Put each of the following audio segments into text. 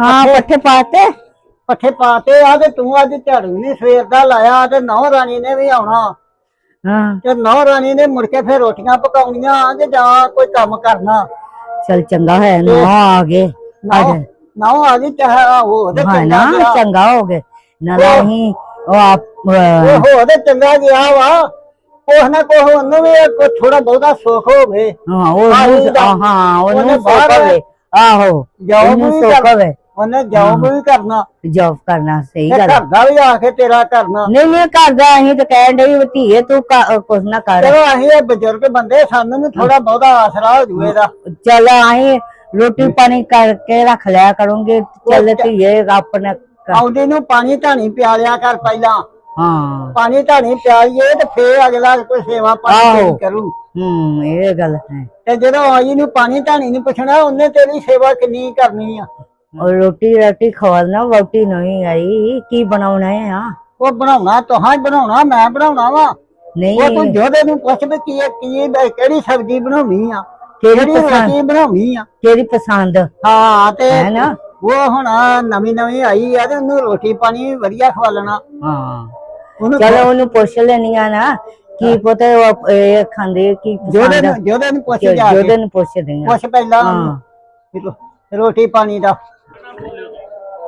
ਹਾਂ ਪੱਠੇ ਪਾਤੇ। ਪੱਠੇ ਪਾਤੇ ਆ ਤੇ ਤੂੰ ਅੱਜ ਝਾੜੂ ਨਹੀਂ ਸਵੇਰ ਦਾ ਲਾਇਆ ਤੇ ਨੌ ਰਾਣੀ ਨੇ ਵੀ ਆਉਣਾ। ਹਾਂ। ਤੇ ਨੌ ਰਾਣੀ ਨੇ ਮੁੜ ਕੇ ਫਿਰ ਰੋਟੀਆਂ ਪਕਾਉਣੀਆਂ ਤੇ ਜਾਂ ਕੋਈ ਕੰਮ ਕਰਨਾ। ਚਲ ਚੰਗਾ ਹੈ ਨਾ ਆ ਗਏ। ਨੌ ਨੌ ਆ ਗਈ ਚਾਹੇ ਉਹ ਤੇ ਚੰਗਾ ਚੰਗਾ ਹੋ ਗਏ। ਨਾ ਨਹੀਂ ਉਹ ਆਪ ਉਹ ਤੇ ਚੰਗਾ ਗਿਆ ਵਾ। ਕੋਹ ਨਾ ਕੋਹ ਉਹਨੂੰ ਵੀ ਕੋ ਥੋੜਾ ਬਹੁਤਾ ਸੁੱਖ ਹੋਵੇ। ਹਾਂ ਉਹ ਦਾ- ਹਾਂ ਉਹਨੇ ਬਾਹਰ- ਹੋਵੇ। ਆਹੋ ਜੌਬ ਵੀ ਸੁੱਖ ਹੋਵੇ। ਉਹਨੇ ਜੌਬ ਵੀ ਕਰਨਾ। ਜੌਬ ਕਰਨਾ ਸਹੀ ਗੱਲ ਘਰ ਦਾ ਵੀ ਆ ਕੇ ਤੇਰਾ ਕਰਨਾ। ਨਹੀਂ ਨਹੀਂ ਕਰਦਾ ਅਸੀਂ ਤਾਂ ਕਹਿਣ ਵੀ ਧੀਏ ਤੂੰ ਕ- ਕੁਛ ਨਾ ਕਰ। ਚਲੋ ਅਸੀਂ ਇਹ ਬਜ਼ੁਰਗ ਬੰਦੇ ਸਾਨੂੰ ਵੀ ਥੋੜਾ ਬਹੁਤਾ ਆਸਰਾ ਹੋ ਜੂਏ ਦਾ ਚੱਲ ਅਸੀਂ ਰੋਟੀ ਪਾਣੀ ਕਰਕੇ ਰੱਖ ਲਿਆ ਕਰੂੰਗੇ। ਚੱਲ ਧੀਏ ਆਪਣੇ ਆਉਂਦੀ ਨੂੰ ਪਾਣੀ ਧਾਣੀ ਪਿਆਲਿਆ ਕਰ ਪਹਿਲਾਂ। ਹਾਂ। ਪਾਣੀ ਧਾਣੀ ਪਿਆਲੀਏ ਤੇ ਫੇਰ ਅਗਲਾ ਕੋਈ ਸੇਵਾ ਪਾਣੀ ਆਹੋ। ਕਰੂ ਹੂੰ ਇਹ ਗੱਲ ਹੈ। ਤੇ ਜਦੋਂ ਆਈ ਨੂੰ ਪਾਣੀ ਧਾਣੀ ਨੂੰ ਪੁੱਛਣਾ ਉਹਨੇ ਤੇਰੀ ਸੇਵਾ ਕਿੰਨੀ ਕਰਨੀ ਆ। ਔਰ ਰੋਟੀ ਰਾਟੀ ਖਵਾਲਣਾ ਵੋਟੀ ਨਹੀਂ ਆਈ। ਕੀ ਬਣਾਉਣਾ ਹੈ ਆ? ਉਹ ਬਣਾਉਣਾ ਤੁਹਾਂ ਹੀ ਬਣਾਉਣਾ ਮੈਂ ਬਣਾਉਣਾ ਵਾ। ਉਹ ਤੂੰ ਨਹੀਂ ਜੋਦੇ ਨੂੰ ਪੁੱਛ ਵੀ ਕੀ ਕੀ ਕਿਹੜੀ ਸਬਜ਼ੀ ਬਣਾਉਣੀ ਆ ਕਿਹੜੀ ਪਸੰਦ? ਰੋਟੀ ਬਣਾਉਣੀ ਆ। ਤੇਰੀ ਪਸੰਦ? ਹਾਂ ਤੇ ਹੈ ਨਾ? ਉਹ ਹੁਣ ਨਵੀਂ ਨਵੀਂ ਆਈ ਆ ਤੇ ਉਹਨੂੰ ਰੋਟੀ ਪਾਣੀ ਵਧੀਆ ਖਵਾਲਣਾ ਹਾਂ। ਚਲੋ ਉਹਨੂੰ ਪੁੱਛ ਲੈਣੀ ਆ ਨਾ ਕੀ ਪਤਾ ਉਹ ਇਹ ਖਾਂਦੇ ਕੀ ਪਸੰਦ ਨੂੰ ਪੁੱਛ ਜਾ ਕੇ। ਜੋਦੇ ਨੂੰ ਪੁੱਛਦੇ ਆ। ਪੁੱਛ ਪਹਿਲਾਂ ਉਹਨੂੰ। ਰੋਟੀ ਪਾਣੀ ਦਾ।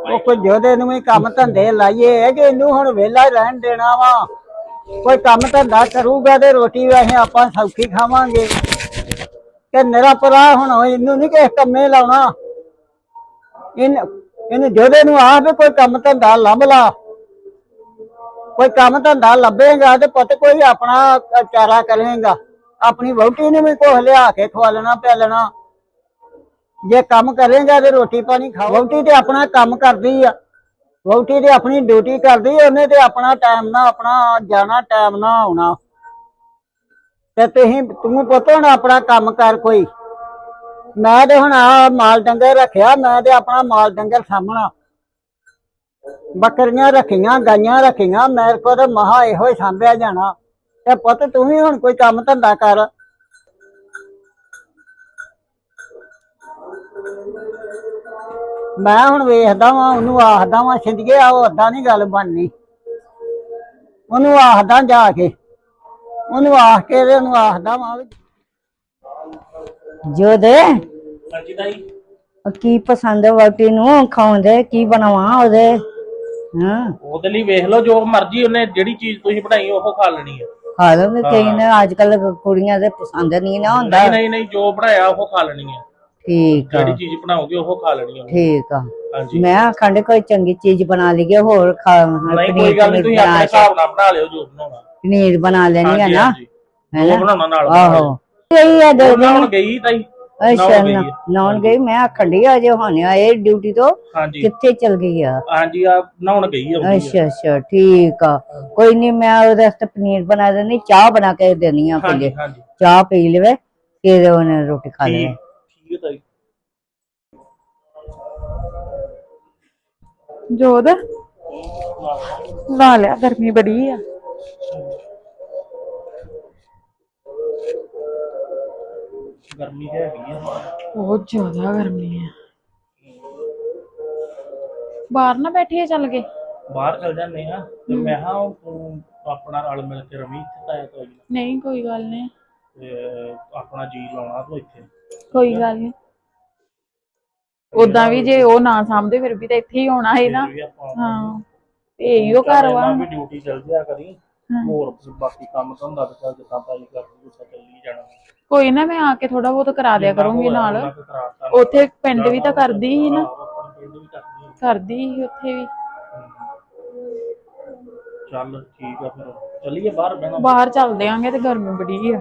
ਉਹ ਕੋਈ ਜੋਦੇ ਨੂੰ ਵੀ ਕੰਮ ਧੰਦੇ ਲਾਈਏ ਕਿ ਇਹਨੂੰ ਹੁਣ ਵਿਹਲਾ ਰਹਿਣ ਦੇਣਾ ਵਾ। ਕੋਈ ਕੰਮ ਧੰਦਾ ਕਰੂਗਾ ਤੇ ਰੋਟੀ ਵੀ ਅਸੀਂ ਆਪਾਂ ਸੌਖੀ ਖਾਵਾਂਗੇ। ਕਿ ਨਿਰਾ ਪਰਾ ਹੁਣ ਇਹਨੂੰ ਨਹੀਂ ਕਿਸੇ ਕੰਮੇ ਲਾਉਣਾ। ਇਹਨ ਇਹਨੂੰ ਜੋਦੇ ਨੂੰ ਵੀ ਕੋਈ ਕੰਮ ਧੰਦਾ ਲੱਭ ਲਾ। ਕੋਈ ਕੰਮ ਧੰਦਾ ਲੱਭੇਗਾ ਤੇ ਪੁੱਤ ਕੋਈ ਆਪਣਾ ਚਾਰਾ ਕਰੇਗਾ। ਆਪਣੀ ਵਹੁਟੀ ਨੂੰ ਵੀ ਕੁਛ ਲਿਆ ਕੇ ਖਵਾਲਣਾ ਪਿਆਲਣਾ ਜੇ ਕੰਮ ਕਰੇਗਾ ਤੇ ਰੋਟੀ ਪਾਣੀ ਖਾਓ। ਵਹੁਟੀ ਤੇ ਆਪਣਾ ਕੰਮ ਕਰਦੀ ਆ। ਵਹੁਟੀ ਤੇ ਆਪਣੀ ਡਿਊਟੀ ਕਰਦੀ ਆ, ਉਹਨੇ ਤੇ ਆਪਣਾ ਟਾਈਮ ਨਾਲ ਆਪਣਾ ਜਾਣਾ ਟਾਈਮ ਨਾਲ ਆਉਣਾ। ਤੇ ਤੁਸੀਂ ਤੂੰ ਪੁੱਤ ਹੁਣ ਆਪਣਾ ਕੰਮ ਕਰ ਕੋਈ। ਮੈਂ ਤੇ ਹੁਣ ਆ ਮਾਲ ਡੰਗਰ ਰੱਖਿਆ ਮੈਂ ਤੇ ਆਪਣਾ ਮਾਲ ਡੰਗਰ ਸਾਹਮਣਾ ਬੱਕਰੀਆਂ ਰੱਖੀਆਂ ਗਾਈਆਂ ਰੱਖੀਆਂ ਮੇਰੇ ਕੋਲ ਮਹਾ ਇਹੋ ਹੀ ਸਾਂਭਿਆ ਜਾਣਾ। ਤੇ ਪੁੱਤ ਤੂੰ ਵੀ ਹੁਣ ਕੋਈ ਕੰਮ ਧੰਦਾ ਕਰ। ਮੈਂ ਹੁਣ ਵੇਖਦਾ ਵਾਂ ਉਹਨੂੰ ਆਖਦਾ ਵਾਂ ਛਿੰਦਗੇ ਆ ਉਹ ਨਹੀਂ ਗੱਲ ਬਣਨੀ। ਉਹਨੂੰ ਆਖਦਾ ਜਾ ਕੇ। ਉਹਨੂੰ ਆਖ ਕੇ ਤੇ ਉਹਨੂੰ ਆਖਦਾ ਵਾਂ ਵੀ ਜੋਦੇ ਹਾਂਜੀ ਤਾਈ। ਉਹ ਕੀ ਪਸੰਦ ਹੈ ਵੋਟੀ ਨੂੰ? ਖਾਉਂਦੇ ਕੀ ਬਣਾਵਾਂ ਉਹਦੇ? ਹਾਂ। ਉਹਦੇ ਲਈ ਵੇਖ ਲਓ ਜੋ ਮਰਜ਼ੀ ਉਹਨੇ ਜਿਹੜੀ ਚੀਜ਼ ਤੁਸੀਂ ਬਣਾਈ ਉਹ ਖਾ ਲੈਣੀ ਹੈ ਖਾ ਲਓਗੇ ਕਈ ਨੇ ਅੱਜ ਕੱਲ ਕੁੜੀਆਂ ਦੇ ਪਸੰਦ ਨਹੀਂ ਨਾ ਹੁੰਦਾ। ਨਹੀਂ ਨਹੀਂ ਨਹੀਂ ਜੋ ਬਣਾਇਆ ਉਹ ਖਾ ਲੈਣੀ ਹੈ ਠੀਕ ਆ। ਜਿਹੜੀ ਚੀਜ਼ ਬਣਾਓਗੇ ਉਹ ਖਾ ਲੈਣੀ ਹੈ ਠੀਕ ਆ। ਹਾਂਜੀ। ਮੈਂ ਆਖੰਡ ਕੋਈ ਚੰਗੀ ਚੀਜ਼ ਬਣਾ ਲਈਏ ਹੋਰ ਖਾ ਨਹੀਂ ਕੋਈ ਗੱਲ ਨਹੀਂ ਤੁਸੀਂ ਆਪਣੇ ਹਿਸਾਬ ਨਾਲ ਬਣਾ ਲਿਓ ਜੋ ਬਣਾਉਣਾ। ਪਨੀਰ ਬਣਾ ਲੈਣੀ ਆ ਨਾ। ਜੋ ਬਣਾਉਣਾ ਨਾਲ। ਆਹੋ। ਇਹੀ ਆ ਦੋ ਹੁਣ ਗਈ ਤਾਈ। ਅੱਛਾ ਗਈ ਹੈ। ਨੌਨ ਗਈ। ਮੈਂ ਆਖੰਡੀ ਆ ਜੇ ਹੋਣਿਆ ਇਹ ਡਿਊਟੀ ਤੋਂ। ਹਾਂਜੀ। ਕਿੱਥੇ ਚਲ ਗਈ ਆ? ਹਾਂਜੀ ਆ ਨਹਾਉਣ ਗਈ ਆ ਅੱਛਾ ਅੱਛਾ ਠੀਕ ਆ। ਕੋਈ ਨਹੀਂ ਮੈਂ ਉਹਦੇ ਵਾਸਤੇ ਪਨੀਰ ਬਣਾ ਦੇਣੀ ਚਾਹ ਬਣਾ ਕੇ ਦੇਣੀ ਆ ਪਹਿਲੇ। ਹਾਂਜੀ। ਹਾਂਜੀ ਚਾਹ ਪੀ ਲਵੇ ਫਿਰ ਉਹਨੇ ਰੋਟੀ ਖਾ ਠੀਕ ਠੀਕ ਹੈ ਤਾਈ। ਜੋਦ ਲਾ ਲਿਆ ਗਰਮੀ ਬੜੀ ਆ। ਗਰਮੀ ਤਾਂ ਹੈਗੀ ਆ। ਬਹੁਤ ਜ਼ਿਆਦਾ ਗਰਮੀ ਆ। ਬਾਹਰ ਨਾ ਬੈਠੀਏ ਚੱਲ ਕੇ। ਬਾਹਰ ਚਲ ਜਾਂਦੇ ਆ। ਤੇ ਮੈਂ ਹਾਂ ਤੂੰ ਆਪਣਾ ਰਲ ਮਿਲ ਕੇ ਰਵੀ ਇੱਥੇ ਤਾਇਆ। ਨਹੀਂ ਕੋਈ ਗੱਲ ਨਹੀਂ। ਤੇ ਆਪਣਾ ਜੀ ਲਾਉਣਾ ਤੂੰ ਇੱਥੇ। ਕੋਈ ਗੱਲ ਨਹੀਂ। ਉਦਾਂ ਵੀ ਜੇ ਉਹ ਨਾ ਸਾਂਭਦੇ ਫਿਰ ਵੀ ਤਾਂ ਇੱਥੇ ਹੀ ਆਉਣਾ ਹੈ ਨਾ। ਹਾਂ। ਤੇ ਇਹੋ ਘਰ ਵਾ। ਵੀ ਡਿਊਟੀ ਚੱਲ ਜਿਆ ਕਰੀ। ਹੋਰ ਬਾਕੀ ਕੰਮ ਤਾਂ ਹੁੰਦਾ ਤੇ ਚੱਲ ਜਿੱਦਾਂ ਤਾਈ ਕਰਦੀ ਉੱਥੇ ਚੱਲੀ ਜਾਣਾ। ਕੋਈ ਨਾ ਮੈਂ ਆ ਕੇ ਥੋੜਾ ਬਹੁਤ ਕਰਾ ਦਿਆ ਕਰੂੰਗੀ ਨਾਲ। ਉੱਥੇ ਪਿੰਡ ਵੀ ਤਾਂ ਕਰਦੀ ਸੀ ਨਾ। ਕਰਦੀ ਸੀ। ਉੱਥੇ ਵੀ। ਚੱਲ ਠੀਕ ਆ ਫਿਰ। ਚੱਲੀਏ ਬਾਹਰ ਬਹਿਣਾ। ਬਾਹਰ ਚੱਲਦੇ ਆਂਗੇ ਤੇ ਗਰਮੀ ਬੜੀ ਆ।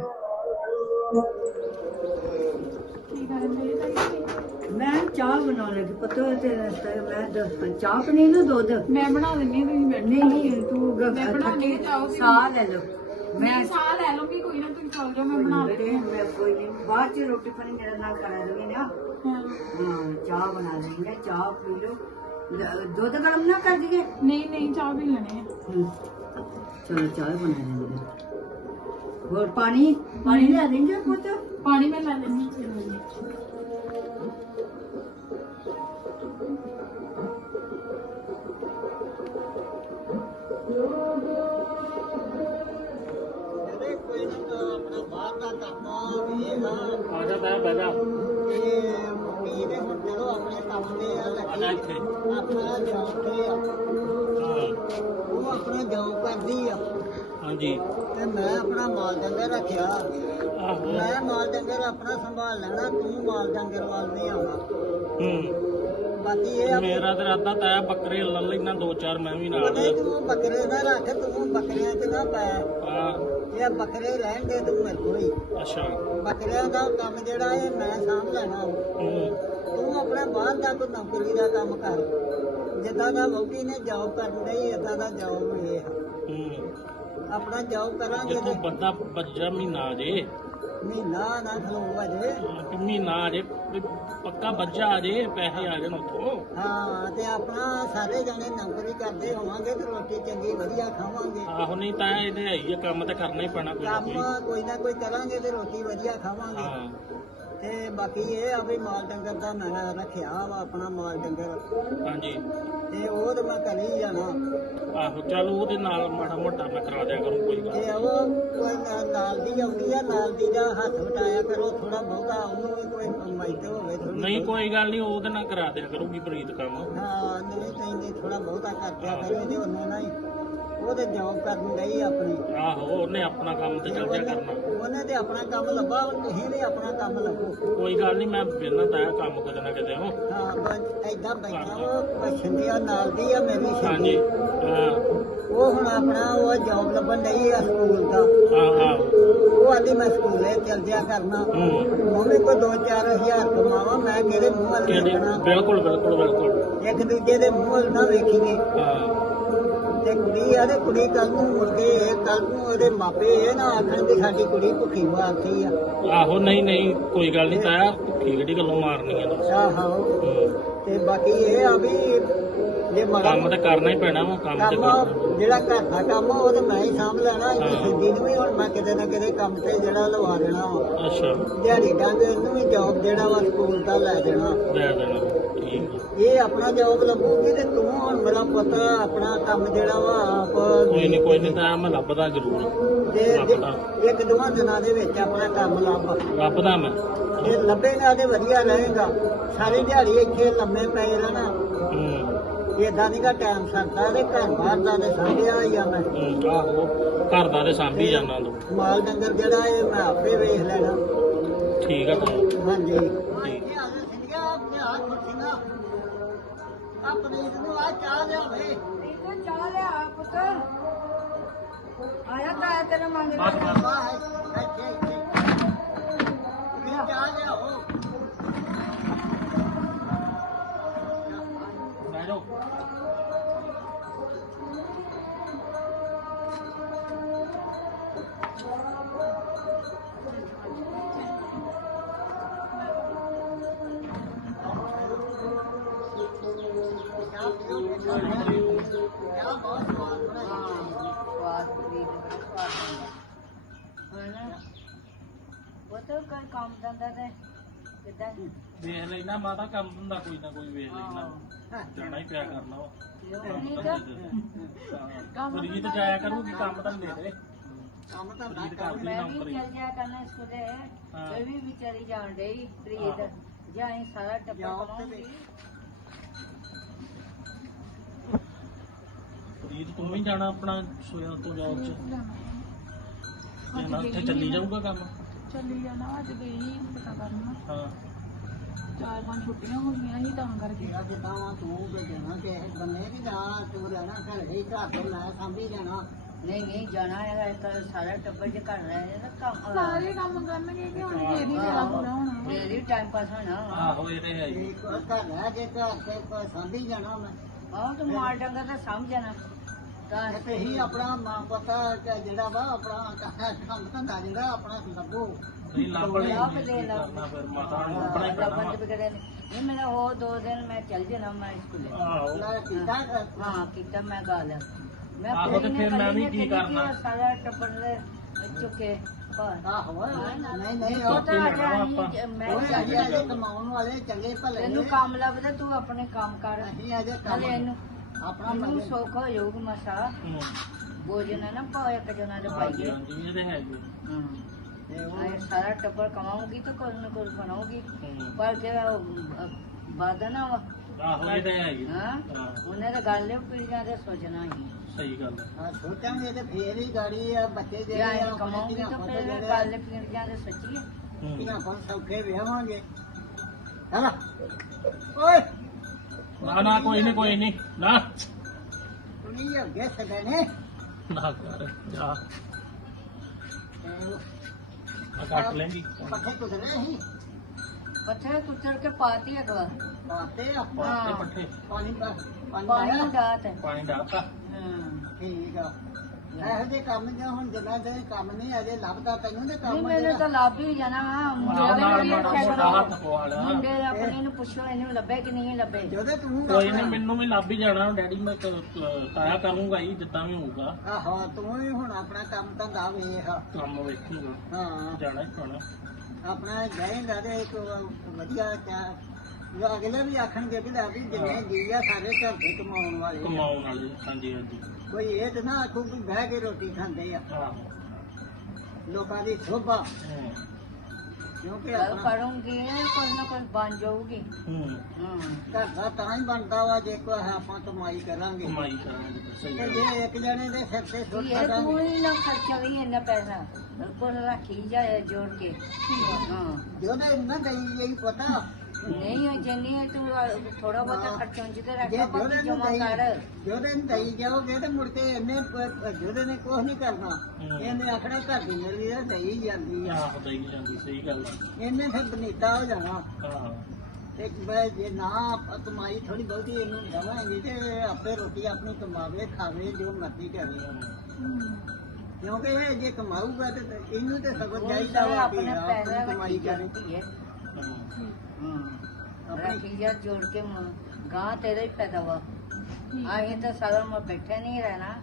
ਮੈਂ ਚਾਹ ਬਣਾਉਣ ਲੱਗੀ। ਪਤਾ ਤੇ ਮੈਂ ਚਾਹ ਪਨੀ ਨਾ ਦੁੱਧ ਮੈਂ ਬਣਾ ਦਿੰਨੀ ਤੁਸੀਂ ਬੈਠੋ। ਨਹੀਂ ਤੂੰ ਬਣਾਉਣੀ ਚਾਹੋ ਸਾਹ ਲੈ ਲਓ। ਮੈਂ ਸਾਹ ਲੈ ਲੂੰਗੀ ਕੋਈ ਨਾ ਤੁਸੀਂ ਚੱਲ ਜਾਓ ਮੈਂ ਬਣਾ ਤੇ ਮੈਂ ਕੋਈ ਨਹੀਂ ਬਾਅਦ ਚ ਰੋਟੀ ਪਾਣੀ ਮੇਰੇ ਨਾਲ ਖਾਇਆ ਲਵਾਂਗੇ ਨਾ। ਹਾਂ। ਚਾਹ ਬਣਾ ਲੈਂਗੇ ਚਾਹ ਪੀ ਲਓ। ਦ- ਦੁੱਧ ਗਰਮ ਨਾ ਕਰ ਦਈਏ। ਨਹੀਂ ਨਹੀਂ ਚਾਹ ਵੀ ਲੈਣੀ ਆ ਹਮ, ਚਲੋ ਚਾਹ ਬਣਾ ਲੈਂਗੇ ਹੋਰ ਪਾਣੀ? ਪਾਣੀ ਲੈ ਦੇਂਗੇ ਪੁੱਤ? ਪਾਣੀ ਮੈਂ ਲੈ ਲੈਣੀ ਚਲੋ ਤੇ ਮੈਂ ਆਪਣਾ ਮਾਲ ਡੰਗਰ ਰੱਖਿਆ। ਆਹੋ ਮੈਂ ਮਾਲ ਡੰਗਰ ਆਪਣਾ ਸੰਭਾਲ ਲੈਣਾ ਤੂੰ ਮਾਲ ਡੰਗਰ ਵੱਲ ਨਹੀਂ ਆਉਣਾ। ਹੂੰ ਬਾਕੀ ਇਹ ਆ ਵੀ ਮੇਰਾ ਤੇ ਰਾਦਾ ਤਾਂ ਬੱਕਰੇ ਲੈ ਲੈਣਾ ਦੋ ਚਾਰ ਮੈਂ ਵੀ ਨਾਲ। ਨਹੀਂ ਤੂੰ ਬੱਕਰੇ ਨਾ ਰੱਖ ਤੂੰ ਬੱਕਰੀਆਂ 'ਚ ਨਾ ਪੈ। ਹਾਂ। ਇਹ ਬੱਕਰੇ ਰਹਿਣ ਦੇ ਤੂੰ ਮੇਰੇ ਕੋਲ ਹੀ। ਅੱਛਾ। ਬੱਕਰਿਆਂ ਦਾ ਕੰਮ ਜਿਹੜਾ ਇਹ ਮੈਂ ਸਾਂਭ ਲੈਣਾ ਹੂੰ। ਤੂੰ ਆਪਣੇ ਬਾਹਰ ਦਾ ਕੋਈ ਨੌਕਰੀ ਦਾ ਕੰਮ ਕਰ। ਜਿੱਦਾਂ ਦਾ ਵੋਟੀ ਨੇ ਜੌਬ ਕਰਨ ਲਈ ਇਦਾਂ ਦਾ ਜੌਬ ਇਹ ਆ। ਆਪਣਾ ਜੌਬ ਕਰਾਂਗੇ ਤੇ ਬੰਦਾ ਬੱਜਾ ਮਹੀਨਾ ਜੇ ਮਹੀਨਾ ਨਾ ਖਲੋ ਵਜੇ ਕਿ ਮਹੀਨਾ ਜੇ ਪੱਕਾ ਬੱਜਾ ਆ ਜੇ ਪੈਸੇ ਆ ਜਾਣ ਉੱਥੋਂ। ਹਾਂ ਤੇ ਆਪਣਾ ਸਾਰੇ ਜਣੇ ਨੌਕਰੀ ਕਰਦੇ ਹੋਵਾਂਗੇ ਤੇ ਰੋਟੀ ਚੰਗੀ ਵਧੀਆ ਖਾਵਾਂਗੇ। ਆਹੋ ਨਹੀਂ ਤਾਂ ਇਹਦੇ ਹੈ ਹੀ ਆ, ਕੰਮ ਤੇ ਕਰਨਾ ਹੀ ਪੈਣਾ ਕੋਈ ਨਾ ਕੰਮ ਕੋਈ। ਕੋਈ ਨਾ ਕੋਈ ਕਰਾਂਗੇ ਤੇ ਰੋਟੀ ਵਧੀਆ ਖਾਵਾਂਗੇ। ਹਾਂ। ਤੇ ਬਾਕੀ ਇਹ ਆ ਵੀ ਮਾਲ ਡੰਗਰ ਦਾ ਮੈਂ ਰੱਖਿਆ ਵਾ ਆਪਣਾ ਮਾਲ ਡੰਗਰ। ਹਾਂਜੀ। ਤੇ ਉਹ ਤੇ ਮੈਂ ਕਰੀ ਜਾਣਾ। ਆਹੋ ਚੱਲ ਉਹਦੇ ਨਾਲ ਮਾੜਾ ਮੋਟਾ ਮੈਂ ਕਰਾ ਦਿਆ ਕਰੂੰ ਕੋਈ ਗੱਲ ਤੇ ਉਹ ਕੋਈ ਨਾ- ਨਾਲ ਦੀ ਆਉਂਦੀ ਆ ਨਾਲ ਦੀ ਦਾ ਹੱਥ ਵਟਾਇਆ ਕਰੋ ਥੋੜਾ ਬਹੁਤਾ ਉਹਨੂੰ ਵੀ ਕੋਈ ਕਮਾਈਤੇ ਹੋਵੇ ਥੋੜੀ ਨਹੀਂ ਕੋਈ ਗੱਲ ਨਹੀਂ ਉਹਦੇ ਨਾਲ ਕਰਾ ਦਿਆ ਕਰੂਗੀ ਪ੍ਰੀਤ ਕੰਮ। ਹਾਂ ਨਹੀਂ ਤੈਨੂੰ ਥੋੜਾ ਬਹੁਤਾ ਕਰ ਦਿਆ ਕਰੇ ਤੇ ਉਹਨੇ ਨਾ ਹੀ। ਉਹ ਤੇ ਜੌਬ ਕਰਨ ਗਈ ਆਪਣੀ। ਆਹੋ ਉਹਨੇ ਆਪਣਾ ਕੰਮ ਤੇ ਚੱਲ ਜਾ ਕਰਨਾ। ਉਹਨੇ ਤੇ ਆਪਣਾ ਕੰਮ ਲੱਭਾ ਤੁਸੀਂ ਵੀ ਆਪਣਾ ਕੰਮ ਲੱਭੋ। ਕੋਈ ਗੱਲ ਨਹੀਂ ਮੈਂ ਵੇਨਾ ਤਾਂ ਕੰਮ ਕਿਤੇ ਨਾ ਕਿਤੇ ਹੋ। ਹਾਂ ਬਸ ਬੈਠਾ ਉਹ ਛਿੰਦਿਆ ਨਾਲ ਦੀ ਆ ਮੇਰੀ ਹਾਂਜੀ ਉਹ ਹੁਣ ਆਪਣਾ ਉਹ ਜੌਬ ਲੱਭਣ ਡਈ ਆ ਸਕੂਲ ਦਾ। ਹਾਂ ਹਾਂ। ਉਹ ਆਂਦੀ ਮੈਂ ਸਕੂਲੇ ਚੱਲ ਜਿਆ ਕਰਨਾ। ਮੰਮੀ ਕੋ 2-4000 ਕਮਾਵਾ ਮੈਂ ਕਿਹੜੇ ਮੂੰਹ ਵੇਖਣਾ। ਬਿਲਕੁਲ ਬਿਲਕੁਲ ਬਿਲਕੁਲ। ਇੱਕ ਦੂਜੇ ਦੇ ਮੂੰਹ ਵੱਲ ਨਾ ਵੇਖੀਏ। ਹਾਂ। ਤੇ ਕੁੜੀ ਆ ਤੇ ਕੁੜੀ ਕੱਲ ਨੂੰ ਮੁੜ ਕੇ ਕੱਲ ਨੂੰ ਇਹਦੇ ਮਾਪੇ ਇਹ ਨਾ ਆਖਣ ਵੀ ਸਾਡੀ ਕੁੜੀ ਭੁੱਖੀ ਮਾਰਦੀ ਆ। ਆਹੋ ਨਹੀਂ ਨਹੀਂ ਕੋਈ ਗੱਲ ਨਹੀਂ ਤਾਇਆ ਭੁੱਖੀ ਕਿਹੜੀ ਗੱਲੋਂ ਮਾਰਨੀ ਦੱਸ ਆਹੋ। ਤੇ ਬਾਕੀ ਇਹ ਆ ਵੀ ਜੇ ਕੰਮ ਤੇ ਕਰਨਾ ਹੀ ਪੈਣਾ ਵਾ ਕੰਮ ਤੇ ਕਰਨਾ ਕੰਮ ਜਿਹੜਾ ਘਰ ਦਾ ਕੰਮ ਆ, ਉਹ ਤੇ ਮੈਂ ਹੀ ਸਾਂਭ ਲੈਣਾ। ਇਹ ਹਾਂ। ਸਿੱਧੀ ਨੂੰ ਵੀ ਹੁਣ ਮੈਂ ਕਿਤੇ ਨਾ ਕਿਤੇ ਕੰਮ ਤੇ ਜਿਹੜਾ ਲਵਾ ਦੇਣਾ ਵਾ। ਅੱਛਾ। ਦਿਹਾੜੀ ਡੰਗ ਇਹਨੂੰ ਵੀ ਜੌਬ ਜਿਹੜਾ ਵਾ ਸਕੂਲ ਦਾ ਲੈ ਦੇਣਾ ਲੈ ਦੇਣਾ ਠੀਕ ਆ। ਇਹ ਆਪਣਾ ਜੌਬ ਲੱਗੂਗੀ ਤੇ ਤੂੰ ਹੁਣ ਮੇਰਾ ਪੁੱਤ ਆਪਣਾ ਕੰਮ ਜਿਹੜਾ ਵਾ ਆਪ ਕੋਈ ਨਹੀਂ ਕੋਈ ਨਹੀਂ ਤਾਂ ਮੈਂ ਲੱਭਦਾ ਜ਼ਰੂਰ। ਤੇ ਲੱਭਦਾ। ਇੱਕ ਦੋਵਾਂ ਦਿਨਾਂ ਦੇ ਵਿੱਚ ਆਪਣਾ ਕੰਮ ਲੱਭ। ਲੱਭਦਾ ਮੈਂ। ਜੇ ਲੱਭੇਗਾ ਤੇ ਵਧੀਆ ਰਹੇਗਾ। ਸਾਰੀ ਦਿਹਾੜੀ ਇੱਥੇ ਲੰਮੇ ਪਏ ਰਹਿਣਾ। ਹੂੰ। ਏਦਾਂ ਨਹੀਂ ਗਾ ਟਾਈਮ ਸਰਦਾ ਤੇ ਘਰ ਬਾਹਰ ਦਾ ਤੇ ਸਾਂਭਿਆ ਹੀ ਆ ਮੈਂ। ਹੂੰ, ਆਹੋ ਘਰ ਦਾ ਤੇ ਸਾਂਭੀ ਜਾਣਾ ਤੂੰ। ਮਾਲ ਡੰਗਰ ਜਿਹੜਾ ਇਹ ਮੈਂ ਆਪੇ ਵੇਖ ਲੈਣਾ। ਠੀਕ ਆ ਤਾਇਆ ਹਾਂਜੀ। ਆਪਣੇ ਨੂੰ। ਆ ਚਾਹ ਲਿਆਵੇ। ਇੱਥੇ ਚਾਹ ਲਿਆ ਪੁੱਤ। ਆਇਆ ਤਾਂ ਤੇਰੇ ਮੰਗ ਬਸ ਬਸ। ਇੱਥੇ ਇੱਥੇ। ਚਾਹ ਲਿਆਓ। ਕਿਦਾਂ ਵੇਖ ਲੈਣਾ ਮਾਤਾ ਕੰਮ ਹੁੰਦਾ ਕੋਈ ਨਾ ਕੋਈ ਵੇਖ ਲੈਣਾ ਜਾਣਾ ਹੀ ਪਿਆ ਕਰਨਾ ਵਾ। ਨਹੀਂ ਤਾਂ ਕੰਮ ਪ੍ਰੀਤ ਜਾਇਆ ਕਰੂਗੀ ਕੰਮ ਧੰਦੇ ਤੇ ਕੰਮ ਤਾਂ ਪ੍ਰੀਤ ਕਰਦੀ ਮੈਂ ਵੀ ਨੌਕਰੀ ਚੱਲ ਜਾ ਕਰਨਾ ਸਕੂਲੇ। ਹਾਂ। ਇਹ ਵੀ ਵਿਚਾਰੀ ਜਾਣ ਡਈ ਪ੍ਰੀਤ। ਜਾਈ ਸਾਰਾ ਟੱਬਰ ਜਾਓ ਤੇ ਕਮਾਉਂਗੀ ਪ੍ਰੀਤ ਤੂੰ ਵੀ ਜਾਣਾ ਆਪਣਾ ਸੋਇਆ ਤੋਂ ਜੌਬ ਚ ਜਾਣਾ। ਉੱਥੇ ਚੱਲੀ ਜਾਊਗਾ ਕੰਮ? ਚੱਲੀ ਜਾਣਾ ਅੱਜ ਗਈ ਸੀ ਪਤਾ ਕਰਨਾ। ਹਾਂ। ਚਾਰ ਪੰਜ ਛੁੱਟੀਆਂ ਹੋ ਗਈਆਂ ਸੀ ਤਾਂ ਕਰਕੇ। ਜਿਹੜਾ ਜਿੱਦਾਂ ਵਾ ਤੂੰ ਭੇਜਣਾ ਕਿ ਇਹ ਬੰਨੇ ਦੀ ਜਾ ਤੂੰ ਰਹਿਣਾ ਘਰੇ ਹੀ ਘਰ ਤੋਂ ਮੈਂ ਸਾਂਭੀ ਜਾਣਾ। ਨਹੀਂ ਨਹੀਂ ਜਾਣਾ ਹੈਗਾ ਇੱਕ ਸਾਰਾ ਟੱਬਰ ਚ ਕਰ ਰਹੇ ਨੇ ਨਾ ਕੰਮ ਸਾਰੇ ਕੰਮ ਕਰਨਗੇ ਕਿ ਹੁਣ ਫੇਰ ਹੀ ਮੇਰਾ ਪੂਰਾ ਹੋਣਾ ਟਾਈਮ ਪਾਸ ਹੋਣਾ ਆਹੋ ਇਹ ਤੇ ਹੈ ਹੀ। ਇੱਕ ਘਰ ਰਹਿ ਕੇ ਘਰ ਤੇ ਕੋਈ ਸਾਂਭੀ ਜਾਣਾ ਮੈਂ। ਆਹ ਤੂੰ ਮਾਲ ਡੰਗਰ ਤਾਂ ਸਮਝ ਜਾਣਾ। ਤਾਂ ਤੇ ਹੀ ਆਪਣਾ ਮਾਂ ਪਤਾ ਜਿਹੜਾ ਵਾ ਆਪਣਾ ਕੰਮ ਧੰਦਾ ਜਿਹੜਾ ਆਪਣਾ ਲੱਭੋ ਨਹੀਂ ਲੱਭ ਲਈ ਲੱਭ ਲੈ ਲੱਭ ਕਰਨਾ ਫਿਰ ਮਾਤਾ ਨੂੰ ਆਪਣਾ ਹੀ ਪੈਣਾ ਵਾ। ਬੰਦ ਬਗੜੇ ਨਹੀਂ ਮੇਰਾ ਉਹ ਦੋ ਦਿਨ ਮੈਂ ਚੱਲ ਜਾਣਾ ਮੈਂ ਸਕੂਲੇ। ਆਹੋ। ਮੈਂ ਕੀਤਾ ਕਰ ਹਾਂ ਕੀਤਾ ਮੈਂ ਗੱਲ ਮੈਂ ਆਹੋ ਤੇ ਕੁੜੀ ਫਿਰ ਨੇ ਮੈਂ ਵੀ ਕੱਲੀ ਕੀ ਨੇ ਕਹੀ ਕਰਨਾ? ਕਿ ਸਾਰਾ ਟੱਬਰ ਦੇ ਚੁੱਕੇ। ਪਰ ਆਹੋ ਨਹੀਂ ਨਹੀਂ ਉਹ ਉਹ ਤਾਂ ਲੈਣਾ ਵਾ ਅਸੀਂ ਆਪਾਂ। ਮੈਂ ਉਹ ਚੱਲ ਅਜੇ ਅਜੇ ਕਮਾਉਣ ਵਾਲੇ ਚੰਗੇ ਭਲੇ। ਤੈਨੂੰ ਨੇ। ਕੰਮ ਲੱਭਦਾ ਤੂੰ ਆਪਣੇ ਕੰਮ ਕਰ। ਅਸੀਂ ਅਜੇ ਹਲੇ ਇਹਨੂੰ ਇਹਨੂੰ ਸੁੱਖ ਹੋ ਜਾਊਗਾ ਮਸਾ। ਭੋਜਨ ਨਾ ਪਾਓ ਇੱਕ ਜਣਾ ਦੇ ਪਾਈਏ ਹਾਂਜੀ ਇਹ ਤੇ ਹੈ ਜੀ। ਤੇ ਉਹ ਆਏ ਸਾਰਾ ਟੱਬਰ ਕਮਾਉਂਗੀ ਤਾਂ ਕੁਝ ਨਾ ਕੁਝ ਬਣਾਉਗੀ। ਪਰ ਕਿ ਬਾਦਨਾ ਵਾ ਆਹੋ ਇਹ ਤਾਂ ਹੈ ਹੀ ਹਾਂ ਹਾਂ, ਉਹਨੇ ਤਾਂ ਗੱਲ ਇਹ ਪੀੜੀਆਂ ਦੇ ਸੋਚਣਾ ਹੀ। ਸਹੀ ਗੱਲ ਹੈ। ਸੋਚਾਂਗੇ ਤੇ ਫੇਰ ਹੀ ਗਾੜੀ ਆ ਬੱਚੇ ਜਿਹੜੇ ਜੇ ਆ ਕਮਾਉਂਗੇ ਤਾਂ ਫਿਰ ਗੱਲ ਪੀੜੀਆਂ ਦੇ ਸੱਚੀਏ। ਹੂੰ। ਧੀਆਂ ਪੁੱਤ ਸੌਖੇ ਵਿਆਹਾਂਗੇ। ਹਨਾ ਓਏ! ਨਾ ਨਾ ਕੋਈ ਨਹੀਂ ਕੋਈ ਨਹੀਂ ਨਾ। ਤੁਣੀ ਅੱਗੇ ਸਗਣੇ ਨਾ। ਕਰ ਜਾ। ਆ ਕੱਟ ਲੈਂਗੀ ਪੱਠੇ ਕੁਦਰੇ ਸੀ। ਪੱਥਰ ਕੁੱਤਰ ਕੇ ਪਾਤੀ ਅਗਵਾ ਪਾਤੇ ਪੱਠੇ। ਪਾਣੀ ਪਾ ਪਾਣੀ ਹੈ। ਪਾਣੀ ਡਾਤਾ ਹਾਂ ਠੀਕ ਆ। ਇਹੋ ਜਿਹੇ ਕੰਮ ਜਾਂ ਹੁਣ ਜਿੰਨਾ ਦੇ ਕੰਮ ਨਹੀਂ ਅਜੇ ਲੱਭਦਾ ਤੈਨੂੰ ਤੇ ਨਹੀਂ ਕੰਮ ਮੈਨੂੰ ਜਿਹੜਾ ਤਾਂ ਲੱਭ ਹੀ ਜਾਣਾ ਵਾ। ਮੁੰਡੇ ਦੇ ਵੀ ਮਾੜਾ check ਮੋਟਾ ਹੱਥ ਕਰੋ। ਪਵਾ ਲਿਆ। ਮੁੰਡੇ ਦੇ ਆਪਣੇ ਨੂੰ ਪੁੱਛੋ ਇਹਨੂੰ ਲੱਭੇ ਕਿ ਨਹੀਂ ਲੱਭੇ? ਜਦੋਂ ਤੂੰ ਕੋਈ ਨਹੀਂ ਮੈਨੂੰ ਵੀ ਲੱਭ ਹੀ ਜਾਣਾ। ਡੈਡੀ ਮੈਂ ਕ- ਕ- ਤਾਇਆ ਕਰੂੰਗਾ ਹੀ ਜਿੱਦਾਂ ਵੀ ਹੋਊਗਾ। ਆਹੋ ਤੂੰ ਵੀ ਹੁਣ ਆਪਣਾ ਕੰਮ ਧੰਦਾ ਵੇਖ। ਕੰਮ ਵੇਖੂਗਾ। ਹਾਂ। ਜਾਣਾ ਹੀ ਪੈਣਾ। ਆਪਣਾ ਜਾਏਗਾ ਤੇ ਇੱਕ ਵਧੀਆ ਚਾ ਅਗਲੇ ਵੀ ਆਖਣਗੇ ਜਿੰਨੇ ਜੀ ਆ ਸਾਰੇ ਘਰ ਦੇ ਕਮਾਉਣ ਵਾਲੇ। ਆ। ਕਮਾਉਣ ਵਾਲੇ ਹਾਂਜੀ ਹਾਂਜੀ। ਕੋਈ ਇਹ ਤੇ ਨਾ ਆਖੂ ਬਹਿ ਕੇ ਰੋਟੀ ਖਾਂਦੇ ਆ। ਲੋਕਾਂ ਦੀ ਸ਼ੋਭਾ। ਕਿਉਂਕਿ ਗੱਲ ਆਪਣਾ ਕਰੂੰਗੀ ਕੁਝ ਨਾ ਕੁਝ ਬਣ ਜਾਊਗੀ। ਹੂੰ। ਹਾਂ। ਘਰ ਦਾ ਤਾਂ ਹੀ ਬਣਦਾ ਵਾ ਜੇ ਕੋਈ ਆਪਾਂ ਕਮਾਈ ਕਰਾਂਗੇ। ਕਮਾਈ ਕਰਾਂਗੇ ਤਾਂ ਸਹੀ ਤੇ ਗੱਲ ਜੇ ਇੱਕ ਜਣੇ ਦੇ ਸਿਰ ਤੇ ਸੁੱਟ ਇਹ ਕਰਾਂਗੇ ਹੀ ਨਾ ਖਰਚਾ ਵੀ ਇੰਨਾ ਪੈਸਾ ਕੋਲ ਰੱਖੀ ਜਾਏ ਜੋੜ ਕੇ। ਹਾਂ। ਜਿਹਨੇ ਇੰਨਾ ਦੇਈ ਜਾਈ ਪਤਾ ਨਹੀਂ ਉਹ ਜਿੰਨੀ ਤੂੰ ਥੋੜਾ ਬਹੁਤਾ ਖਰਚਾ ਉਂਝ ਤੇ ਜੇ ਰੱਖਾ ਬਾਕੀ ਜਿਹਦੇ ਨੂੰ ਜਮਾ ਕਰ। ਜਿਹਦੇ ਨੂੰ ਦੇਈ ਜਾਓਗੇ ਤੇ ਮੁੜ ਕੇ ਇਹਨੇ ਜਿਹਦੇ ਨੇ ਕੁਝ ਨਹੀਂ ਕਰਨਾ। ਹੂੰ। ਇਹਨੇ ਆਖਣਾ ਘਰ ਦੀ ਮਿਲਦੀ ਆ ਦੇਈ ਜਾਂਦੀ ਆ। ਆਹੋ ਦਈ ਜਾਂਦੀ ਸਹੀ ਗੱਲ ਇਹਨੇ ਫਿਰ ਬਨੀਤਾ ਹੋ ਜਾਣਾ। ਹਾਂ। ਤੇ ਬਈ ਜੇ ਨਾ ਕਮਾਈ ਥੋੜੀ ਬਹੁਤੀ ਇਹਨੂੰ ਦਵਾਂਗੇ ਤੇ ਆਪੇ ਰੋਟੀ ਆਪਣੀ ਕਮਾਵੇ ਖਾਵੇ ਜੋ ਮਰਜ਼ੀ ਕਰੇ। ਕਿਉਂਕਿ ਇਹ ਜੇ ਕਮਾਊਗਾ ਤੇ ਇਹਨੂੰ ਤੇ ਸਗੋਂ ਚਾਹੀਦਾ ਵਾ ਆਪਣੇ ਪੈਸੇ ਕਮਾਈ ਕਰੇ। ਰੱਖੀ ਹੈ ਹਾਂ। ਹਾਂ ਰੱਖੀ ਜਾ ਜੋੜ ਕੇ ਗਾਂ ਤੇਰਾ ਹੀ ਪੈਦਾ ਵਾ। ਆਏ ਤਾਂ ਸਾਰਾ ਮੈਂ ਬੈਠੇ ਨਹੀਂ ਰਹਿਣਾ।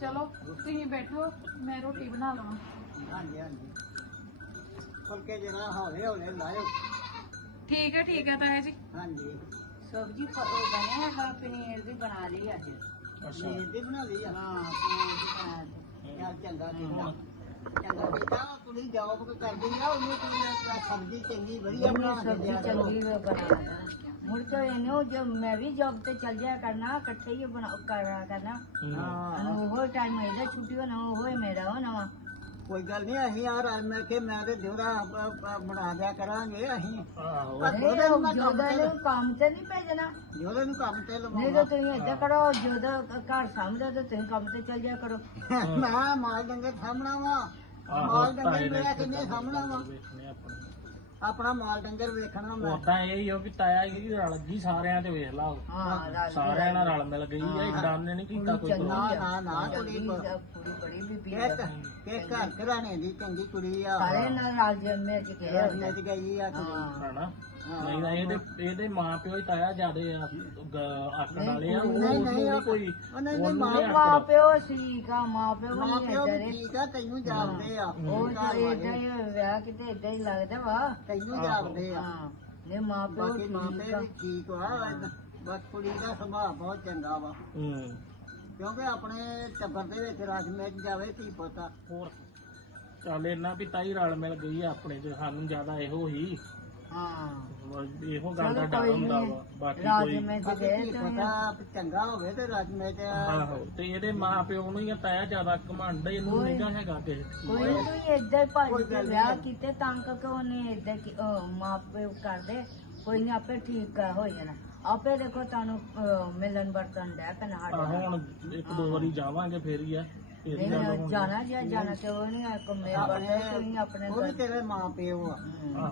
ਚਲੋ ਤੁਸੀਂ ਬੈਠੋ ਮੈਂ ਰੋਟੀ ਬਣਾ ਲਵਾਂ। ਹਾਂਜੀ ਹਾਂਜੀ। ਫੁਲਕੇ ਜਰਾ ਹੌਲੇ ਹੌਲੇ ਲਾਇਓ। ਠੀਕ ਹੈ ਠੀਕ ਹੈ ਤਾਇਆ ਜੀ। ਹਾਂਜੀ। ਸਬਜੀ ਪਕੋ ਬਣੇ ਹਾਂ ਪਨੀਰ ਦੀ ਬਣਾ ਲਈ ਅੱਜ। ਅੱਛਾ ਨੀਂਦ ਦੀ ਬਣਾ ਲਈ ਆ? ਹਾਂ ਪਨੀਰ ਦੀ ਬਣਾ ਲਈ। ਯਾਰ ਚੰਗਾ ਕੀਤਾ ਚੰਗਾ ਕੀਤਾ ਕੁੜੀ ਜੌਬ ਕਰਦੀ ਆ ਉਹਨੂੰ ਕੋਈ ਸਬਜ਼ੀ ਚੰਗੀ ਵਧੀਆ ਬਣਾ ਕੇ ਸਬਜੀ ਦਿਆ ਕਰੋ। ਚੰਗੀ ਬਣਾ ਮੁੜ ਕੇ ਇਹਨੂੰ ਜੋ ਮੈਂ ਵੀ ਜੌਬ ਤੇ ਚੱਲ ਜਾਇਆ ਕਰਨਾ ਇਕੱਠੇ ਹੀ ਬਣਾ ਕਰਾ ਕਰਨਾ ਹੂੰ। ਉਹ ਟਾਈਮ ਇਹਦਾ ਛੁੱਟੀ ਹੋਣਾ ਉਹ ਮੇਰਾ ਹੋਣਾ ਵਾ ਕੋਈ ਗੱਲ ਨਹੀਂ ਅਸੀਂ ਯਾਰ ਅੱਜ ਮੈਂ ਕਿ ਮੈਂ ਤੇ ਦਿਉਰਾ ਬਣਾ ਦਿਆ ਕਰਾਂਗੇ ਅਸੀਂ ਆਹੋ। ਪਰ ਉਹਦੇ ਨੂੰ ਮੈਂ ਕੰਮ ਤੇ ਨੂੰ ਕੰਮ ਤੇ ਨਹੀਂ ਭੇਜਣਾ। ਦਿਉਰੇ ਨੂੰ ਕੰਮ ਤੇ ਨਹੀਂ ਲਵਾਉਣਾ ਤਾਂ ਤੁਸੀਂ ਏਦਾਂ ਕਰੋ ਜੋਦਾ ਘਰ ਸਾਹਮਣੇ ਤੇ ਤੁਸੀਂ ਕੰਮ ਤੇ ਚੱਲ ਜਾਇਆ ਕਰੋ। ਮੈਂ ਮਾਲ ਡੰਗਰ ਸਾਹਮਣਾ ਵਾ। ਮਾਲ ਡੰਗਰ ਮੇਰਾ ਕਿੰਨੇ ਸਾਹਮਣਾ ਵਾ। ਆਪਣੇ ਮਾਲ ਡੰਗਰ ਵੇਖਣਾ ਮੈਂ। ਉਦਾਂ ਇਹ ਹੀ ਹੋ ਵੀ ਤਾਇਆ ਜੀ ਰਲ ਗਈ ਸਾਰਿਆਂ ਤੇ ਵੇਖ ਲਾ ਹਾਂ ਰਲ ਸਾਰਿਆਂ ਨਾਲ ਰਲ ਮਿਲ ਗਈ ਆ ਇੱਕ ਡਾਨੇ ਨਹੀਂ ਕੀਤਾ ਕੋਈ ਚੰਗੀ ਨਾ, ਆ। ਨਾ, ਨਾ, ਚੰਗੀ ਕੁੜੀ ਬ- ਆ, ਕੁੜੀ ਬੜੀ ਬੀਬੀ ਇਹ ਤਾਂ ਕਿ ਘਰ ਘਰਾਣੇ ਦੀ ਚੰਗੀ ਕੁੜੀ ਆ। ਸਾਰੇ ਨਾਲ ਰਲ ਜੰਮੇ ਚ ਕੇ ਰਸਨੇ ਚ ਗਈ ਆ ਕੁੜੀ। ਹਾਂ। ਹਨਾ ਨਹੀਂ ਤਾਂ ਇਹਦੇ ਇਹਦੇ ਮਾਂ ਪਿਓ ਹੀ ਤਾਇਆ ਜਿਆਦੇ ਆ ਗ- ਆਕੜ ਵਾਲੇ ਆ ਉਹ ਨਹੀਂ, ਨਹੀਂ, ਉਹਨੂੰ ਉਹ- ਕੋਈ ਉਹਨੇ ਉਹਨੂੰ ਮਾਂ- ਨੀ ਮਾਂ ਆਕੜ। ਪਿਓ ਸੀ ਕਾ ਮਾਂ ਪਿਓ ਮਾਂ ਨਹੀਂ ਪਿਓ ਵੀ ਏਦਾਂ ਦੇ ਠੀਕ ਆ ਤੈਨੂੰ ਜਾਣਦੇ ਆ। ਉਹ ਘਰ ਤਾਂ ਵਾਲੇ। ਏਦਾਂ ਹੀ ਵਿਆਹ ਕਿਤੇ ਏਦਾਂ ਹੀ ਲੱਗਦਾ ਵਾ। ਤੈਨੂੰ ਜਾਣਦੇ ਆ। ਹਾਂ ਇਹ ਮਾਂ ਪਿਓ ਬਾਕੀ ਮਾਂ ਠੀਕ ਪਿਓ ਆ। ਵੀ ਠੀਕ ਆ ਬਸ ਕੁੜੀ ਦਾ ਸੁਭਾਅ ਬਹੁਤ ਚੰਗਾ ਵਾ। ਹੂੰ। ਕਿਉਂਕਿ ਆਪਣੇ ਟੱਬਰ ਦੇ ਵਿੱਚ ਰਸ ਮਿਲ ਜਾਵੇ ਧੀ ਪੁੱਤ। ਹੋਰ ਚੱਲ ਇਹਨਾਂ ਵੀ ਤਾਈ ਰਲ ਮਿਲ ਗਈ ਆ ਆਪਣੇ ਚ ਸਾਨੂੰ ਜ਼ਿਆਦਾ ਇਹੋ ਹੀ। ਹਾਂ। ਇਹੋ ਗੱਲ ਦਾ ਚਲੋ ਡਰ ਕੋਈ ਹੁੰਦਾ ਨੀ। ਵਾ ਬਾਕੀ ਰਾਜ ਕੋਈ ਮੈਂ ਤੇ ਬਾਕੀ ਗਏ ਧੀ ਤਾਂ ਪੁੱਤ ਚੰਗਾ ਹੋਵੇ ਤੇ ਰਸ ਮਿਲ ਆਹੋ ਤੇ ਇਹਦੇ ਮਾਂ ਪਿਓ ਨੂੰ ਹੀ ਆ ਤਾਇਆ ਜ਼ਿਆਦਾ ਘਮੰਡ ਇਹਨੂੰ ਕੋਈ- ਨਹੀਂਗਾ ਹੈਗਾ ਕਿਸੇ ਕੋਈ ਨੀ ਤੂੰ ਏਦਾਂ ਹੀ ਭੱਜ ਕੋਈ ਕੇ ਗੱਲ ਨੀ ਵਿਆਹ ਹੈ। ਕੀਤੇ ਤਾਂ ਕਿ ਉਹਨੇ ਏਦਾਂ ਕੀ ਅਹ ਮਾਂ ਪਿਓ ਕਰਦੇ। ਕੋਈ ਨਹੀਂ ਆਪੇ ਠੀਕ ਕਰ ਹੋ ਜਾਣਾ। ਆਪੇ ਦੇਖੋ ਤੁਹਾਨੂੰ ਅਹ, ਮਿਲਣ ਵਰਤਨ ਡੈ ਪੈਣਾ ਆਹੋ ਸਾਡੇ। ਨਾਲ। ਹੁਣ ਇੱਕ ਦੋ ਵਾਰੀ ਜਾਵਾਂਗੇ ਫੇਰ ਹੀ ਆ। ਨਹੀਂ ਨਹੀਂ। ਜਾਣਾ ਜਾਂ ਜਾਣਾ ਕਿਉਂ ਨਹੀਂ ਆ ਕੰਮੇ ਵਰਤਨ ਤੁਸੀਂ ਆਪਣੇ ਉਹ ਵੀ ਤੇਰੇ ਮਾਂ ਪਿਓ ਆ।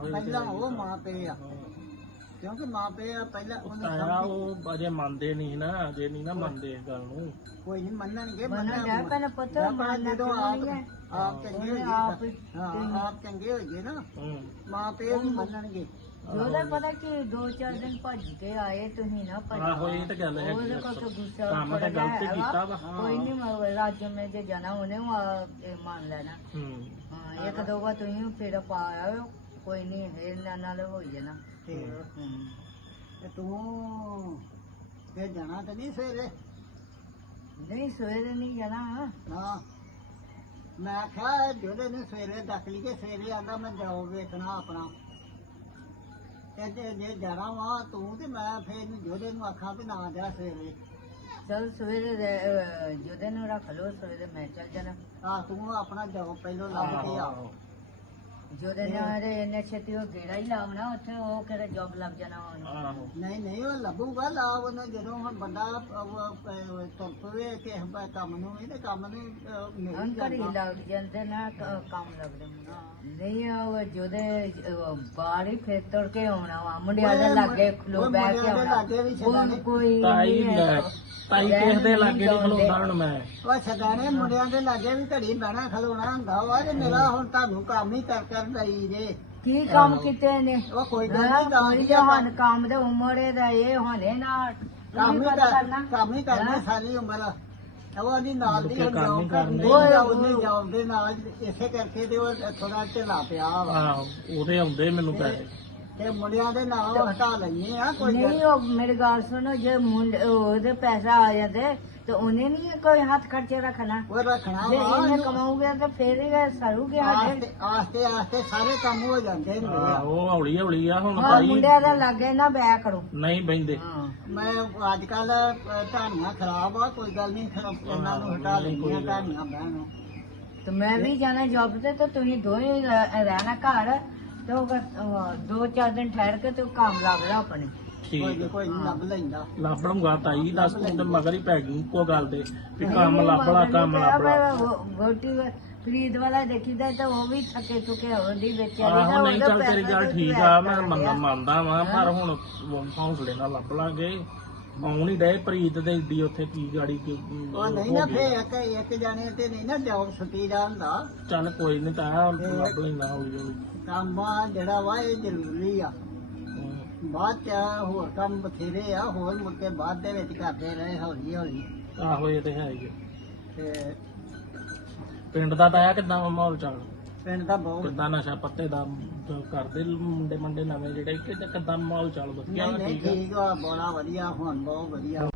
ਪਹਿਲਾਂ ਤੇ ਉਹ ਮਾਂ ਪਿਓ ਆ। ਹਾਂ। ਕਿਉਂਕਿ ਮਾਂ ਪਿਓ ਆ ਪਹਿਲਾਂ ਉਹਨੇ ਉਹ ਅਜੇ ਮੰਨਦੇ ਨਹੀਂ ਨਾ ਅਜੇ ਨਹੀਂ ਨਾ ਮੰਨਦੇ ਇਸ ਗੱਲ ਨੂੰ। ਕੋਈ ਨਹੀਂ ਮੰਨਣਗੇ ਮੰਨਣ ਪੈਣਾ ਪੁੱਤ ਮੰਨਣਾ ਜਦੋਂ ਆਪ ਨਹੀਂ ਹੈ? ਆਪ ਚੰਗੇ ਆਪ ਹੀ ਹਾਂ ਆਪ ਚੰਗੇ ਹੋਏ ਨਾ। ਹੂੰ। ਮਾਂ ਪਿਓ ਵੀ ਮੰਨਣਗੇ। ਉਹਦਾ ਪਤਾ ਕਿ ਦੋ ਚਾਰ ਦਿਨ ਭੱਜ ਕੇ ਆਏ ਤੁਸੀਂ ਨਾ ਭੱਜ ਆਹੋ ਇਹ ਤਾਂ ਗੱਲ ਹੈਗੀ ਉਹਦੇ। ਕੋਲ ਤਾਂ ਗੁੱਸਾ ਕੰਮ ਤਾਂ ਗਲਤ ਹੀ। ਕੀਤਾ ਵਾ। ਕੋਈ ਨਹੀਂ ਰਾਜ ਮੈਂ ਜੇ ਜਾਣਾ ਉਹਨੇ ਮੰਨ ਲੈਣਾ। ਹੂੰ। ਹਾਂ ਇੱਕ ਦੋ ਵਾਰ ਤੁਸੀਂ ਫਿਰ ਪਾ ਆਇਓ ਕੋਈ ਨਹੀਂ ਇਹਨਾਂ ਨਾਲ ਹੋ ਜਾਣਾ। ਤੇ। ਤੇ ਤੂੰ ਫੇਰ ਜਾਣਾ ਤੇ ਨਹੀਂ ਸਵੇਰੇ? ਨਹੀਂ ਸਵੇਰੇ ਨਹੀਂ ਜਾਣਾ। ਨਾ। ਮੈਂ ਕਿਹਾ ਜਿਹਦੇ ਨੇ ਸਵੇਰੇ ਦੱਸ ਲਈਏ ਸਵੇਰੇ ਆਂਦਾ ਮੈਂ ਜਾਓ ਵੇਖਣਾ ਆਪਣਾ। ਤੇ ਜੇ ਜੇ ਜਾਣਾ ਵਾ ਤੂੰ ਤੇ ਮੈਂ ਫੇਰ ਨੂੰ ਜੋਦੇ ਨੂੰ ਆਖਾਂ ਵੀ ਨਾ ਜਾ ਸਵੇਰੇ। ਚਲ ਸਵੇਰੇ ਦੇ- ਅਹ, ਜੋਦੇ ਨੂੰ ਰੱਖ ਲਓ ਸਵੇਰੇ ਮੈਂ ਚੱਲ ਜਾਣਾ। ਆ ਤੂੰ ਆਪਣਾ ਜਾਓ ਪਹਿਲੋਂ ਲੱਭ ਕੇ ਆ ਜੋਦੇ ਨਾਲ ਇਹਨੇ ਛੇਤੀ ਉਹ ਗੇੜਾ ਹੀ ਲਾਉਣਾ ਉੱਥੇ ਉਹ ਕਿਹੜਾ ਜੌਬ ਲੱਗ ਜਾਣਾ ਉਹਨੂੰ ਆਹੋ। ਨਹੀਂ ਨਹੀਂ ਉਹ ਲੱਭੂਗਾ ਲਾ ਉਹਨੂੰ ਜਦੋਂ ਹੁਣ ਬੰਦਾ ਅਹ, ਅਹ, ਤੁਰ ਪਵੇ ਕਿਸੇ ਬ- ਕੰਮ ਨੂੰ ਇਹਦੇ ਕੰਮ ਨੂੰ ਅਹ, ਮਿਲ ਹੀ ਅੰਕਲ ਹੀ ਜਾਂਦਾ। ਲੱਗ ਜਾਂਦੇ ਨਾ ਕ- ਕੰਮ ਲੱਗਦੇ ਨਹੀਂ ਉਹ ਜੋਦੇ ਬਾਹਰ ਹੀ ਫੇਰ ਤੁਰ ਕੇ ਆਉਣਾ ਵਾ ਮੁੰਡਿਆਂ ਦੇ ਲਾਗੇ ਖਲੋ ਬਹਿ ਕੇ ਦੇ ਆਉਣਾ। ਲਾਗੇ ਵੀ। ਕੋਈ- ਕੋਈ ਤਾਈ ਨਹੀਂ ਲੈ ਹੈ। ਤਾਈ ਕਿਸੇ ਦੇ ਲਾਗੇ ਨਹੀਂ ਖਲੋਦਾ ਹੁਣ ਮੈਂ। ਉਹ ਛਡਾਣੇ ਮੁੰਡਿਆਂ ਦੇ ਲਾਗੇ ਵੀ ਘੜੀ ਬਹਿਣਾ ਖਲੋਣਾ ਹੁੰਦਾ ਵਾ ਤੇ ਮੇਰਾ ਹੁਣ ਤੁਹਾਨੂੰ ਕੰਮ ਹੀ ਕਰ ਜੇ। ਕੀ ਕੰਮ ਕੀਤੇ ਨੇ? ਉਹ ਕੋਈ ਗੱਲ ਹਾਂ, ਨਹੀਂ ਤਾਂ ਕੋਈ ਜਹਾਨ ਕੰਮ ਦੇ ਉਮਰੇ ਦਾ ਇਹ ਹੋਣੇ ਨਾ ਕੰਮ ਹੀ ਕਰਨਾ। ਕੰਮ ਹੀ ਕਰਨਾ ਹਾਂ। ਸਾਰੀ ਉਮਰ। ਉਹ ਦੀ ਨਾਲ ਦੀ ਕੰਮ ਹੀ ਕਰਨੇ। ਉਹ ਉਹਨੇ ਜੌਬ ਦੇ ਨਾਲ ਇਸੇ ਕਰਕੇ ਤੇ ਉਹ ਥੋੜਾ ਢਿੱਲਾ ਪਿਆ ਵਾ। ਉਹਦੇ ਆਉਂਦੇ ਮੈਨੂੰ ਪੈਸੇ। ਤੇ ਮੁੰਡਿਆਂ ਦੇ ਨਾਲ ਹਟਾ ਲੈਣੇ ਆ ਕੋਈ ਨਹੀਂ ਉਹ ਮੇਰੀ ਗੱਲ ਸੁਣੋ ਜੇ ਮੁੰਡੇ ਉਹਦੇ ਪੈਸਾ ਆ ਜਾਂਦੇ ਤੇ ਉਹਨੇ ਨਹੀਂ ਕੋਈ ਹੱਥ ਖਰਚੇ ਰੱਖਣਾ। ਉਹ ਰੱਖਣਾ ਜੇ ਵਾ। ਇਹਨੇ ਉਹਨੂੰ। ਕਮਾਊਗਾ ਤਾਂ ਫੇਰ ਹੀ ਸਰੂਗੇ ਸਾਡੇ। ਆਸਤੇ ਆਸਤੇ ਆਸਤੇ ਸਾਰੇ ਕੰਮ ਹੋ ਜਾਂਦੇ ਨੇ। ਆਹੋ ਹੌਲੀ ਹੌਲੀ ਆ ਹੁਣ ਹਾਂ ਤਾਈ ਮੁੰਡਿਆਂ ਦਾ ਲੱਗੇ ਨਾ ਬੈ ਕਰੋ। ਨਹੀਂ ਬੈਂਦੇ ਹਾਂ ਮੈਂ ਅੱਜ ਕੱਲ ਢਾਣੀਆਂ ਖਰਾਬ ਆ ਕੋਈ ਗੱਲ ਨਹੀਂ ਇਹਨਾਂ ਨੂੰ ਹਟਾ ਲੈਣੀਆਂ ਢਾਣੀਆਂ ਬਹਿਣ ਤੇ ਮੈਂ ਵੀ ਜਾਣਾ ਜੌਬ ਤੇ ਤੇ ਤੁਸੀਂ ਦੋਵੇਂ ਰਹਿ- ਰਹਿਣਾ ਘਰ ਤੇ ਉਹ ਦੋ ਚਾਰ ਦਿਨ ਠਹਿਰ ਕੇ ਤੇ ਕੰਮ ਲੱਗ ਰਿਹਾ ਆਪਣੇ। ਠੀਕ ਕੋਈ ਨੀ ਲੱਭ ਲੈਂਦਾ। ਲੱਭ ਲੂੰਗਾ ਤਾਈ ਦੱਸ ਤੂੰ ਤੇ ਮਗਰ ਹੀ ਪੈ ਗਈ ਕੋ ਗੱਲ ਦੇ ਵੀ ਕੰਮ ਲੱਭ ਲਾ ਕੰਮ ਲੱਭ ਲਾ। ਵੋਟੀ ਫਰੀਦ ਵਾਲਾ ਦੇਖੀਦਾ ਤਾਂ ਉਹ ਵੀ ਥੱਕੇ ਥੁਕੇ ਹੁੰਦੀ ਵਿਚਾਰੀ ਦਾ ਆਹੋ ਨਹੀਂ ਉਹਦਾ ਚੱਲ ਤੇਰੀ ਪੈਸਾ ਗੱਲ ਤਾਂ ਠੀਕ ਆ ਮੈਂ ਮੰਨਦਾ ਮੰਨਦਾ ਵਾਂ ਪਰ ਹੁਣ ਹੌਸਲੇ ਨਾਲ ਲੱਭ ਲਾਂਗੇ। ਆਉਣ ਹੀ ਡੇ ਪ੍ਰੀਤ ਦੇ ਏਡੀ ਉੱਥੇ ਕੀ ਗਾੜੀ ਕੀ ਉਹ ਨਹੀਂ ਨਾ ਫੇ ਇੱਕ ਇੱਕ ਜਾਣੇ ਤੇ ਨਹੀਂ ਨਾ ਜੌਬ ਛੁੱਟੀ ਦਾ ਹੁੰਦਾ। ਚੱਲ ਕੋਈ ਨਹੀਂ ਤਾਂ ਲੱਭ ਲੈਣਾ ਹੌਲੀ ਹੌਲੀ। ਕੰਮ ਆ ਜਿਹੜਾ ਵਾ ਇਹ ਜ਼ਰੂਰੀ ਆ। ਬਾਅਦ ਚ ਹੋਰ ਕੰਮ ਬਥੇਰੇ ਆ ਹੋਰ ਮੁੜ ਕੇ ਬਾਅਦ ਦੇ ਵਿੱਚ ਕਰਦੇ ਰਹੇ ਹੌਲੀ ਹੌਲੀ। ਆਹੋ ਇਹ ਤੇ ਹੈ ਹੀ ਆ। ਤੇ ਪਿੰਡ ਦਾ ਤਾਂ ਆ ਕਿਦਾਂ ਮਾਹੌਲ ਚੱਲ? ਪਿੰਡ ਦਾ ਬਹੁਤ ਕਿਦਾਂ ਨਸ਼ਾ ਪੱਤੇ ਦਾ ਕਰਦੇ ਮੁੰਡੇ ਮੰਡੇ ਨਵੇਂ ਜਿਹੜੇ ਕਿ ਕਿਦਾਂ ਮਾਹੌਲ ਚੱਲ? ਵਧੀਆ ਨਹੀਂ ਨਹੀਂ ਠੀਕ ਆ ਠੀਕ ਆ ਬੜਾ ਵਧੀਆ ਹੁਣ ਬਹੁਤ ਵਧੀਆ।